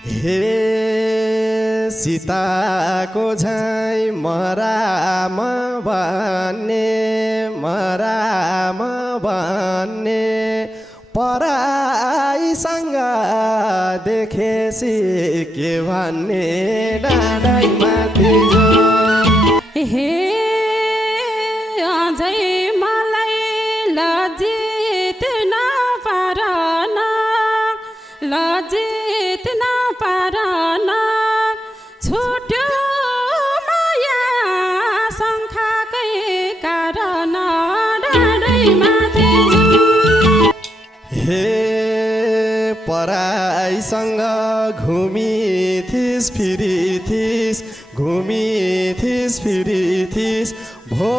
हे सीताको झैँ मराम भन्ने पराईसँग देखेसी के भन्ने डाँडैमाथि जो हे अझै मलाई लजित नपारन छुट्यो माया शङ्खाकै कारण डाँडैमाथि हे पराईसँग घुमिथिस् फिरिथिस् भो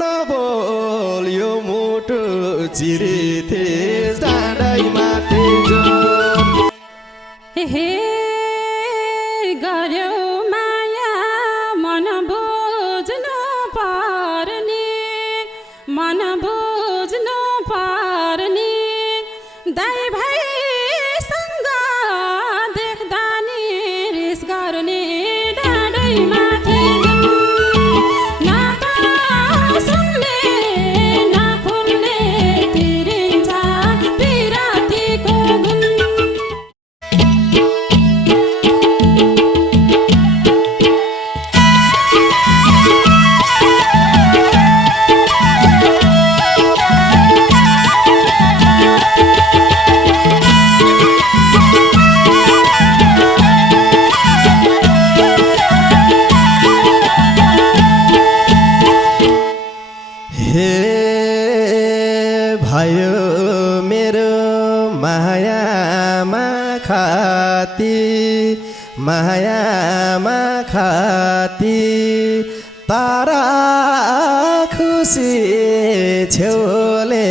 नबोल यो मुटु चिरिथिस् डाँडैमाथि जो हे गर्यो माया मन बुझ्नु पर्ने दाइ भाइसँग देख्दा नि रिस गर्ने डाँडैमाथि नाता सुन्ने नखुल्ने तिरिन्छ पिरातीको गुण हे भयो मेरो मायामा खाती तारा खुसी छेउले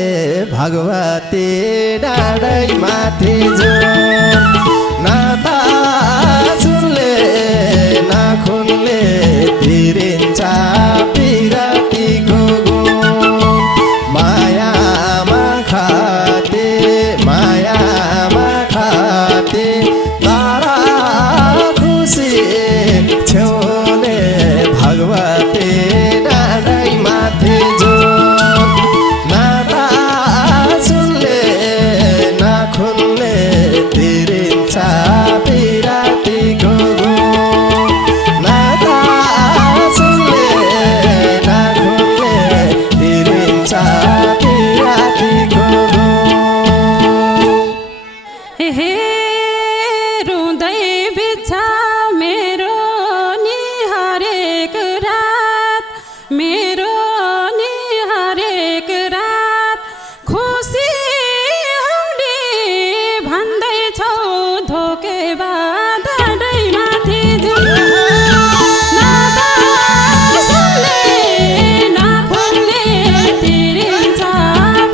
भगवती डाँडैमाथि जो नाता सुनले नखुनले तिरिन्छ पिरातीको मायामा खाते तारा खुसी छेउले भगवती डाँडैमाथि जो नाता सुनले नखुनले तिरिन्छ पिरातीको नाता सुनले नखुनले तिरिन्छ पिरातीको हे रुँदै बित्छ मेरो नि हरेक रात खुसी हामीले भन्दैछौ धोकेबा डाँडैमाथि जो नाता सुनले नखुल्ने तिरिन्छ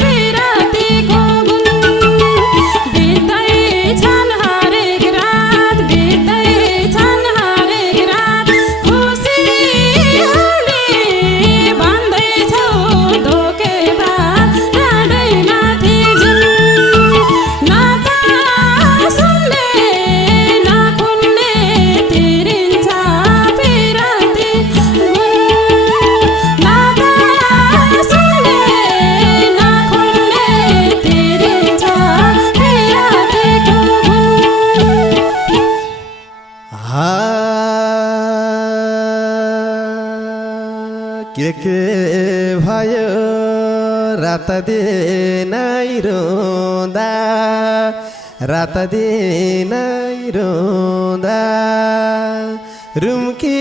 पिरातीको गुण बित्दैछन् हरेक रात खुसी हामीले भन्दैछौ धोकेबा डाँडैमाथि जो नाता सुनले नखुल्ने तिरिन्छ पिरातीको नाता सुनले नखुल्ने तिरिन्छ पिरातीको के भयो रात दिनै रोँदा रुम्की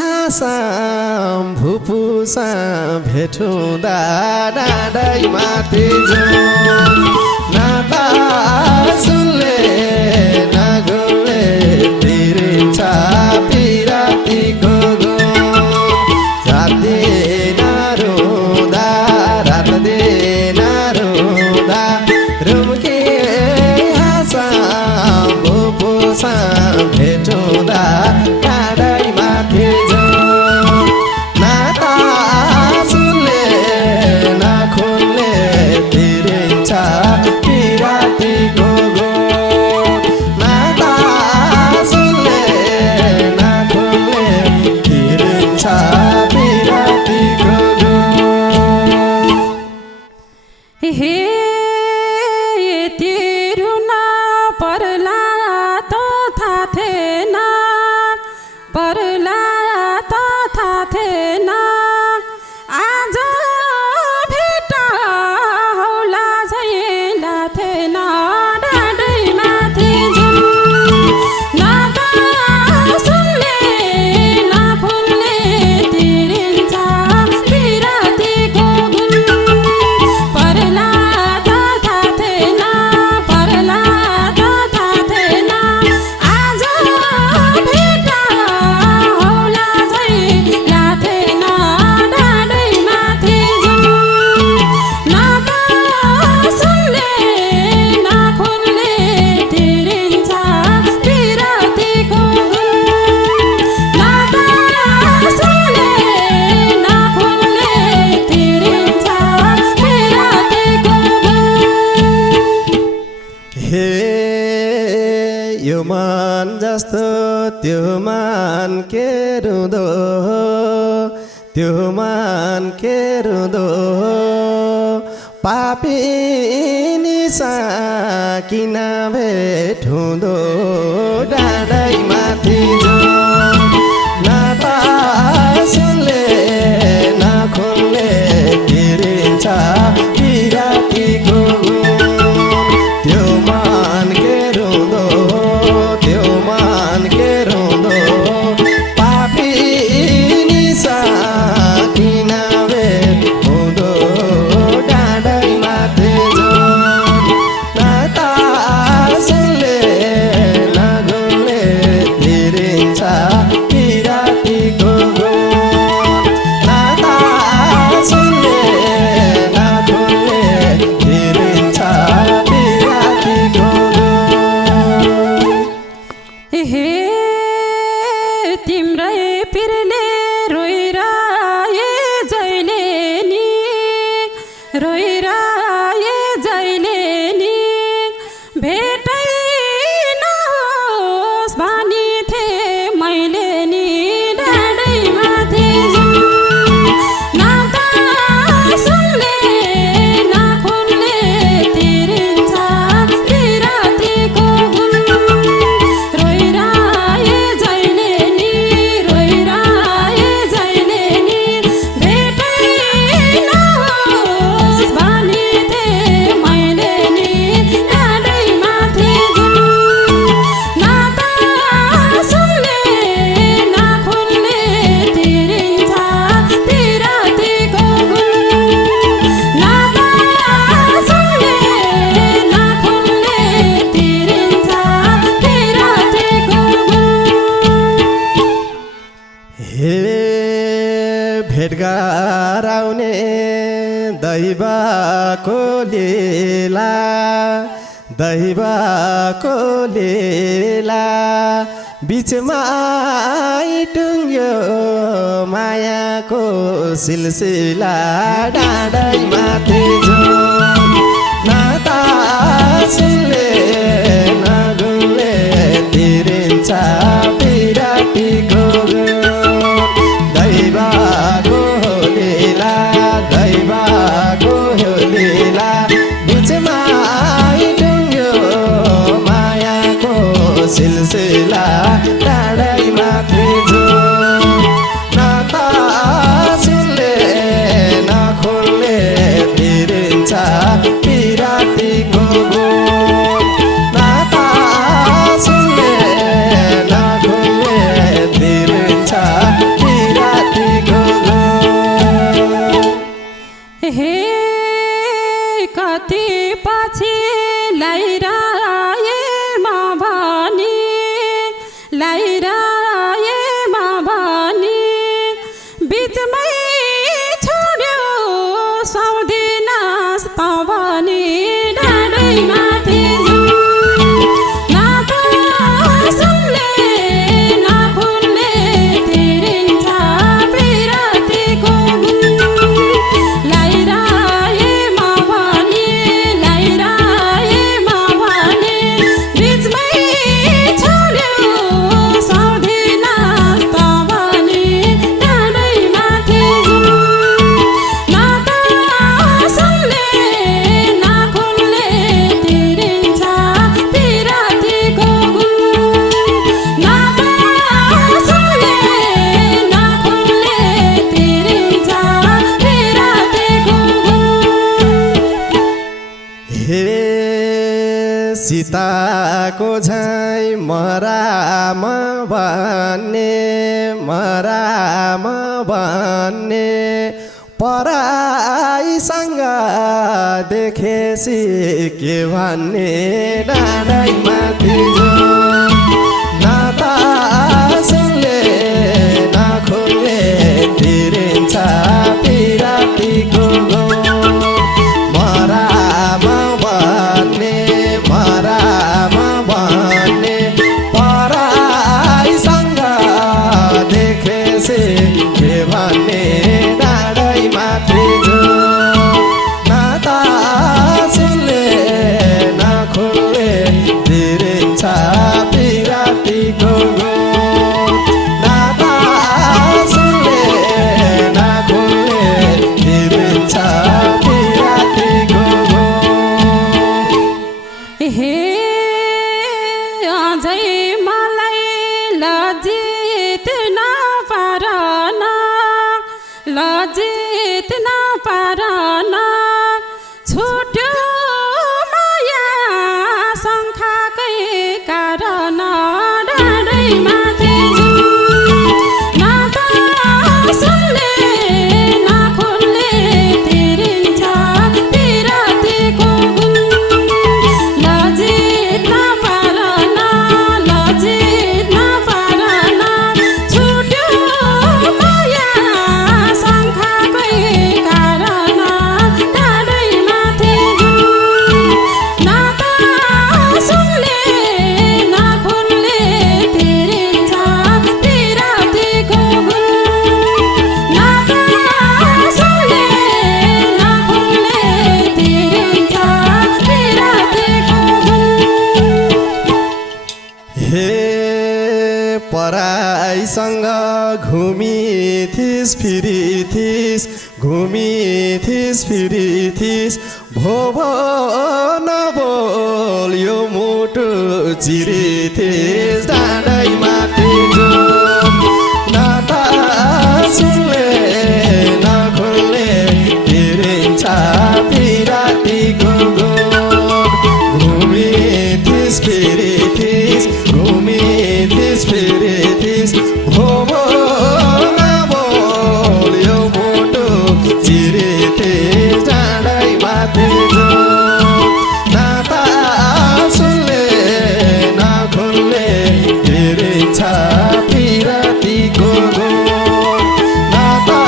हाँसाम भुपुसा भेटुँदा डाँडैमाथि जो नाता सुनले नगुले तिरिन्छ पिरातीको रात दिन रुँदा रुम्की हाँसाम भुपुसा भेटुँदा डाँडैमाथि जो नाता सुनले नखुल्ने तिरिन्छ पिरातीको यो मन जस्तो त्यो मन के रुँदो त्यो मन के रुँदो पापी निसा किन भेट हुँदो डाँडै माथि जो नाता सुनले नखोलले तिरिन्छ बिरातीको त्यो मन के रुँदो त्यो मन के रुँदो पापी निसा किन भेट हुँदो डाँडै माथि जो नाता सुनले नखोलले तिरिन्छ बिरातीको नाता सुनले नखोलले तिरिन्छ बिरातीको हे तिम्रै पिरले रोइराए जहिले नि रोइराए जहिले नि भेटै नहोस् भनी थिएँ मैले नि डाँडै माथि जाऊँ नाता सुनले नखोलले तिरिन्छ बिरातीको गुण रोइराए जहिले नि रोइराए जहिले नि भेटै नहोस् भनी थिएँ मैले नि डाँडै माथि जाऊँ नाता सुनले नखोलले तिरिन्छ बिरातीको गुण नाता सुनले नखोलले तिरिन्छ बिरातीको गुण हे भेट गराउने दैवको लीला दैवको लीला बिचमा टुङ्ग्यो मायाको सिलसिला डाँडै माथि जो नाता सुनले नगुले तिरिन्छ बिरातीको दैवको लीला दैवको लीला बिचमा टुङ्ग्यो मायाको सिलसिला डाँडै माथि जो नाता सुनले नखोलले तिरिन्छ बिरातीको नाता सुनले नखोलले तिरिन्छ बिरातीको हे कति पछि लाइराएमा भनी लाइराएमा भनी बिचमै छोड्यो साउदिनास त भनी डाँडै माथि जाऊँ नाता सुनले नखोलले तिरिन्छ बिरातीको गुण लाइराएमा भनी लाइराएमा भनी बिचमै छोड्यो साउदिनास त भनी डाँडै माथि जाऊँ नाता सुनले नखोलले तिरिन्छ बिरातीको गुण नाता सुनले नखोलले तिरिन्छ बिरातीको गुण हे सीताको झैँ मराम भन्ने पराईसँग देखेसी के भन्ने डाँडै माथि जो नाता सुनले नखोलले तिरिन्छ बिरातीको मराम भन्ने पराईसँग देखेसे के भन्ने डाँडै माथि जो नाता सुनले नखोलले तिरिन्छ अझै मलाई लज्जित नपारन लज्जित नपारन छुट्यो माया शङ्खाकै कारण डाँडैमाथि नाता सुनले नखुल्ले तिरिन्छ पिरतीको गुण लज्जित नपारन छुट्यो माया शङ्खाकै कारण डाँडैमाथि नाता सुनले नखुल्ले तिरिन्छ पिरतीको गुण नाता सुनले नखुल्ले तिरिन्छ पिरतीको गुण हे पराईसँग घुमिथिस् फिरिथिस् भो नबोल यो मुटु चिरिथिस् डाँडैमाथि नाता सुनले नखुल्ले तिरिन्छ पिरातीको गुण घुमिथिस् फिरिथिस् भो नबोल यो मुटु चिरिथिस् डाँडैमाथि नाता सुनले नखुल्ले तिरिन्छ पिरतीको गुण नाता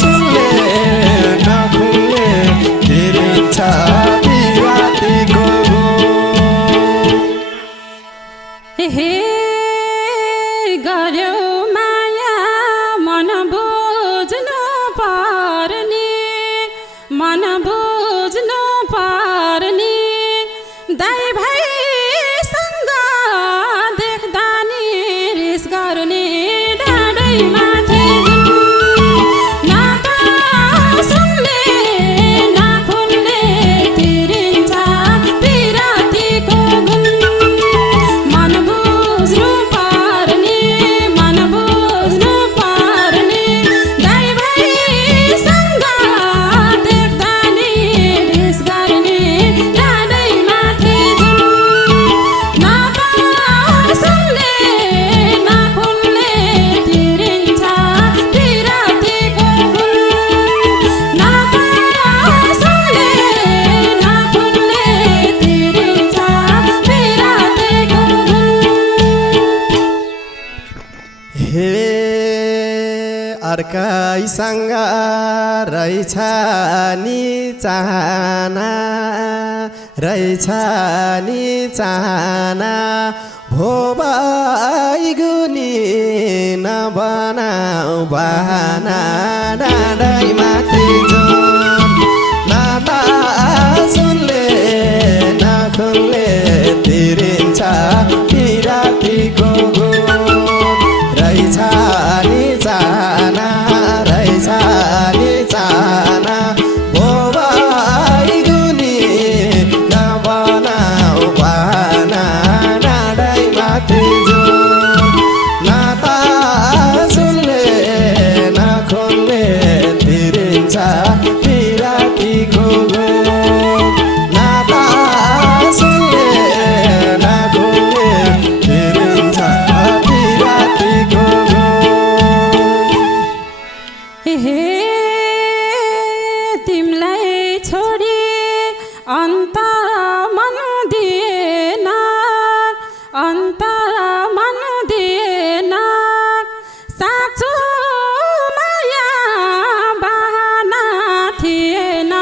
सुनले नखुल्ले तिरिन्छ पिरतीको गुण हे गर्यो माया मन बुझ्नु पर्ने दाइ भाइसँग देख्दा नि रिस गर्ने डाँडैमाथि नाता सुनले नखुल्ले तिरिन्छ पिरतीको गुण मन बुझ्नु पर्ने दाइ भाइसँग देख्दा नि रिस गर्ने डाँडैमाथि नाता सुनले नखुल्ले तिरिन्छ पिरतीको गुण नाता सुनले नखुल्ले तिरिन्छ पिरतीको गुण हे अर्कैसँग रहेछ नि चाहना भो बैगुनी नबनाऊ बहाना डाँडैमाथि नाता सुनले नखुल्ले तिरिन्छ पिरतीको गुण रहेछ नि चाहना भो बैगुनी नबनाऊ बहाना डाँडैमाथि नाता सुनले नखुल्ले तिरिन्छ पिरतीको गुण नाता सुनले नखुल्ले तिरिन्छ पिरतीको गुण हे तिमलाई छोडी अन्त मन दिएन साँचो माया बहाना थिएन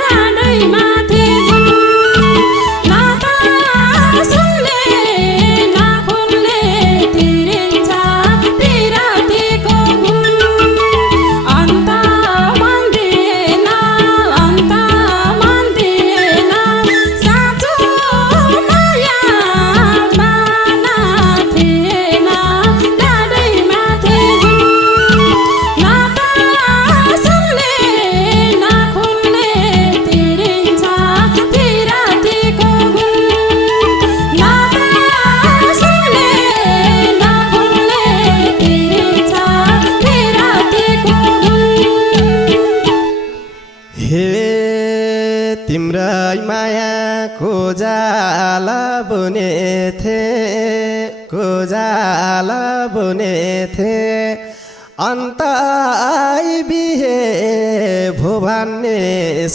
डाँडैमाथि नाता सुनले नखुल्ले तिरिन्छ पिरतीको गुण अन्त मन दिएन साँचो माया गोजाला बुने थे अन्त आई बिहे भो भन्ने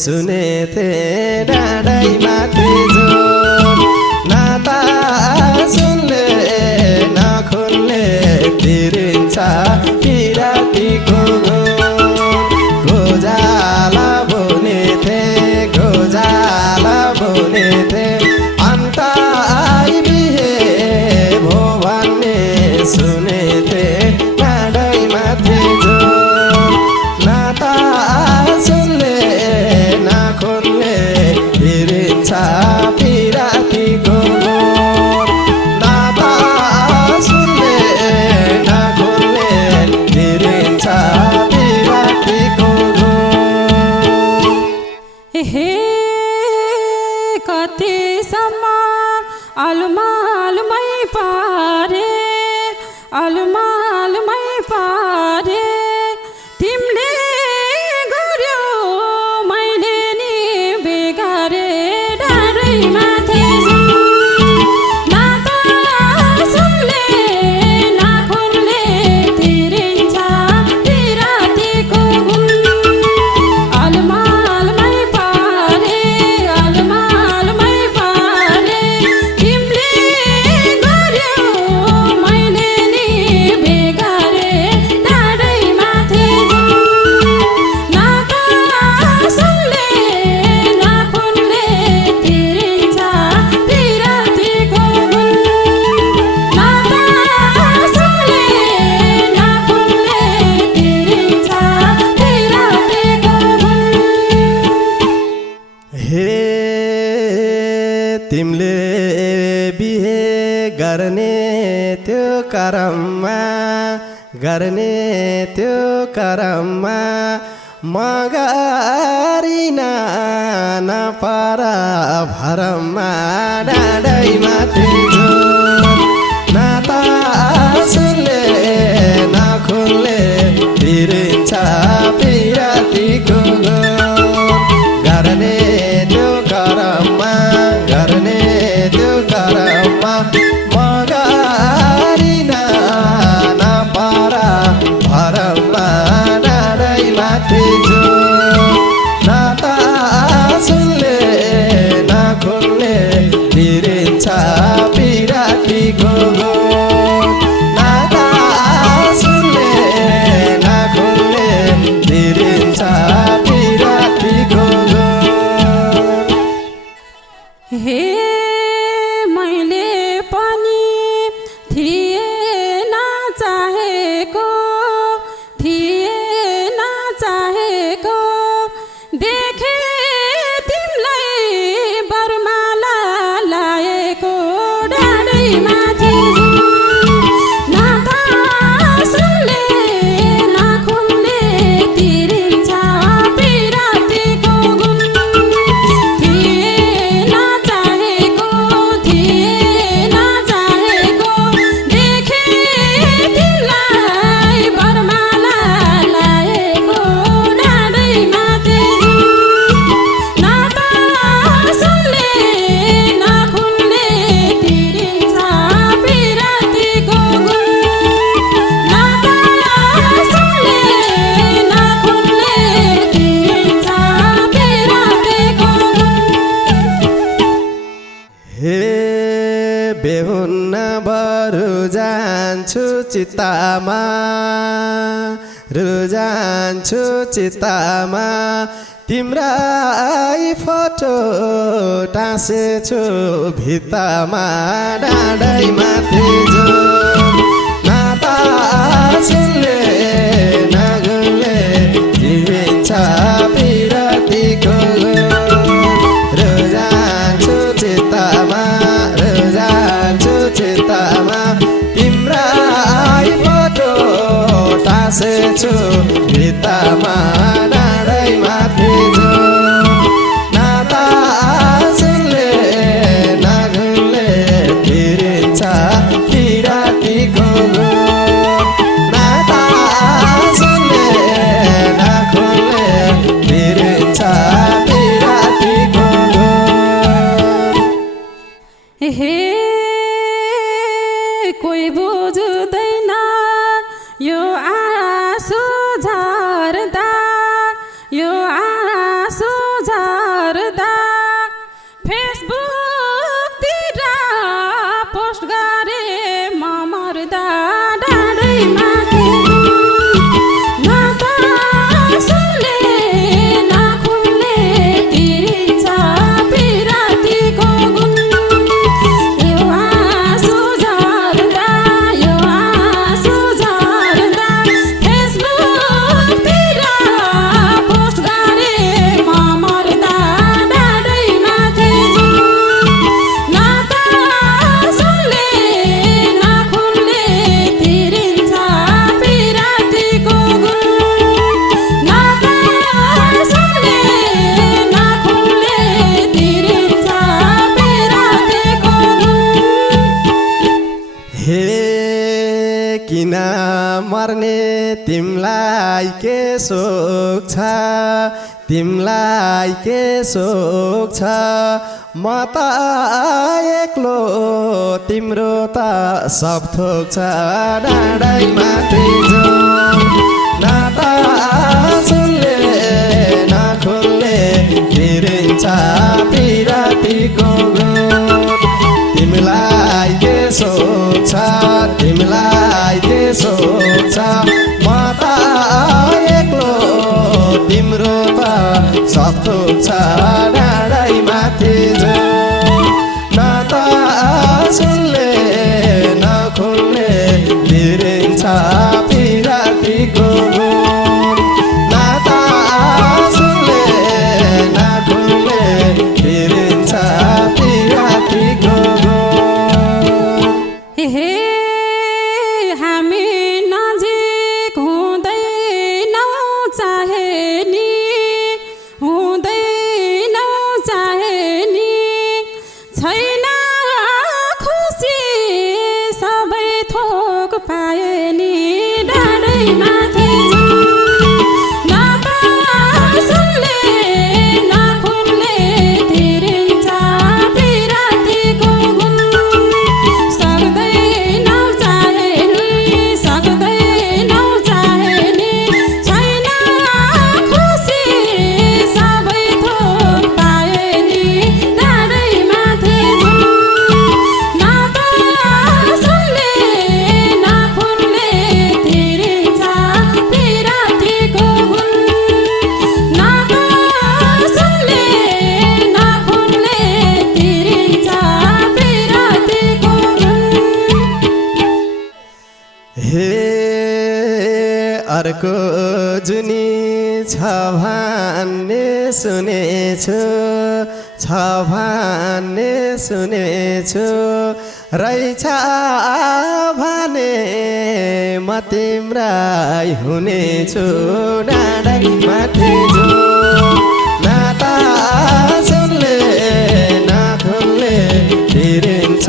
सुने थे डाँडै माथि जुन नाता सुनले नखुनले तिरिन्छ पिरातीको गोजाला बुने थे गोजाला बुने थे अन्त आई बिहे भो भन्ने सुने थे डाँडै माथि जुन नाता सुनले नखुनले तिरिन्छ पिरातीको नाता सुनले नखुनले तिरिन्छ पिरातीको हे कतिसम्म अलुमालुमै पारे अलुमालुमै पारे तिमीले गर्यो मैले नि बेगारे डाँडै माथि जुन नाता सुनले नखुनले तिरिन्छ पिरातीको गुण अलुमालुमै पारे अलुमालुमै पारे तिमीले गर्यो मैले नि बेगारे डाँडै माथि जुन नाता सुनले नखुनले तिरिन्छ पिरातीको गुण नाता सुनले नखुनले तिरिन्छ पिरातीको गुण हे तिमीले बिहे गर्ने त्यो करममा म गरिन नपर भरममा डाँडै माथि जुन नाता सुनले नखुनले तिरिन्छ पिरातीको गर्ने त्यो करममा गर्ने त्यो करममा म गरिन नपर भरममा डाँडै माथि जुन नाता सुनले नखुनले तिरिन्छ पिरातीको नाता सुनले नखुनले तिरिन्छ पिरातीको हे मैले पनि थिए नचाहेको देखे तिमीलाई बरमाला लाएको डाँडै माथि जुन नाता सुनले नखुनले तिरिन्छ पिरातीको गुण थिए नचाहेको देखे तिमीलाई बरमाला लाएको डाँडै माथि जुन नाता सुनले नखुनले तिरिन्छ पिरातीको गुण नाता सुनले नखुनले तिरिन्छ पिरातीको गुण हे बेहुन्न बरु जान्छु चितामा तिम्रै फोटो टाँसेछु भित्तामा डाँडै माथि जुन नाता सुनले नगुनले तिरिन्छ पिरातीको जान्छु चित्तामा तिम्रै फोटो टाँसेछु भित्तामा डाँडै माथि जुन नाता सुनले नगुनले तिरिन्छ पिरातीको नाता सुनले नगुनले तिरिन्छ पिरातीको हे कोही बुझ्दैन यो आँसु झर्दा यो आँसु झर्दा फेसबुकतिर पोस्ट गरे म मर्दा डाँडैमा किन मर्ने तिमलाई के शोक छ तिमलाई के शोक छ म त एक्लो तिम्रो त सब थोक छ डाँडैमा तिजो न त सुनले न खुल्ले फिरिन्छ पिरातीको तिमीलाई के शोक छ तिमीलाई के शोक छ म त एक्लो तिम्रो त सब थोक छ डाँडैमा तिजो न त सुनले न खुल्ने फिरिन्छ पिरातीको न त सुनले न खुल्ने फिरिन्छ पिरातीको हे हामी नजिक हुँदैनौ चाहे नि छैन खुसी सबै थोक पाए नि डाँडैमा थिजो न त सुनले न खुल्ने तिरिन्छ पिरातीको गुण सक्दैनौ चाहे नि छैन खुसी सबै थोक पाए नि डाँडैमा थिजो न त सुनले न खुल्ने तिरिन्छ पिरातीको गुण न त सुनले न खुल्ने तिरिन्छ पिरातीको गुण हे अर्को जुनी छ भन्ने सुनेछु रहेछ भने म तिम्रै हुनेछु डाँडैमा थिजो न त सुनले न खुल्ने फिरिन्छ